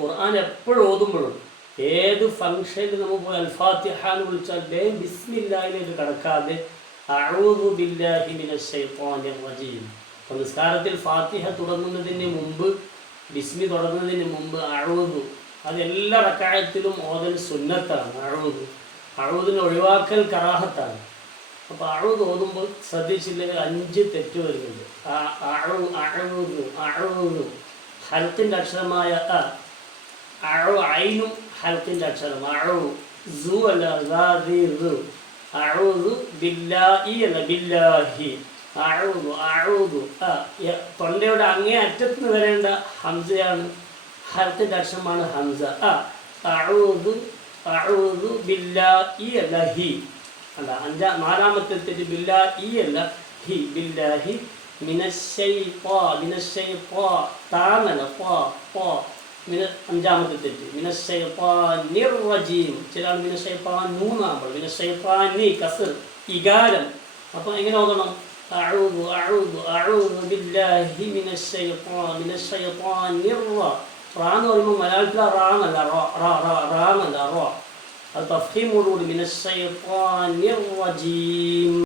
ഖുർആൻ എപ്പോഴും ഓതുമ്പോഴും ഏത് ഫംഗ്ഷനിൽ നമുക്ക് അൽഫാത്തിഹാന്ന് വിളിച്ചാൽ വേഗം ബിസ്മില്ലാഹിലേക്ക് കടക്കാതെ അഊദു ബില്ലാഹി മിന ശൈത്വാനിർ റജീം. നമസ്കാരത്തിൽ ഫാത്തിഹ തുടങ്ങുന്നതിന് മുമ്പ് ബിസ്മി തുടങ്ങുന്നതിന് മുമ്പ് അഊദു. അത് എല്ലാ റക്കായത്തിലും ഓതൽ സുന്നത്താണ്. അഊദു. അഴൂദിന് ഒഴിവാക്കൽ കറാഹത്താണ്. അപ്പോൾ അഴു തോന്നുമ്പോൾ ശ്രദ്ധിച്ചില്ലെങ്കിൽ അഞ്ച് തെറ്റ് വരുന്നുണ്ട്. ആ അഴു അഴവുന്നു അഴവുന്നു ഹലത്തിന്റെ അക്ഷരമായ അഴു ഐനും ഹലത്തിന്റെ അക്ഷരം. അഴു സു അല്ല അഊദു ബില്ലാഹി അല്ല ബില്ലാഹി. അഊദു അഊദു ആ തൊണ്ടയുടെ അങ്ങേ അറ്റത്ത് നിന്ന് വരേണ്ട ഹംസയാണ്. ഹരത്തിന്റെ അക്ഷരമാണ് ഹംസ. ആ അഊദു അഊദു ബില്ലാഹി അല്ല ഹി. അല്ല അഞ്ചാ നാലാമത്തെ തെറ്റ് ബില്ലാഹി അല്ല ഹി ബില്ലാഹി മിനശ്ശൈത്വാ മിനശ്ശൈത്വാ താന്നല്ല ത്വാ ത്വാ മിന അഞ്ചാമത്തെ തെറ്റ് മിനശ്ശൈത്വാനിർ റജീം ചില ആൾ മിനശ്ശൈത്വാൻ മൂന്നാകുമ്പോൾ മിനശ്ശൈത്വാനി കസർ ഇകാരം അപ്പോൾ എങ്ങനെ ഓതണം أعوذ أعوذ أعوذ بالله من الشيطان من الشيطان الر റാ എന്ന് പറയുമ്പോൾ മലയാളത്തിൽ റാ എന്നല്ല റോ റാ റാ റാ എന്നല്ല റോ فتفهموا من الشيطان الرجيم.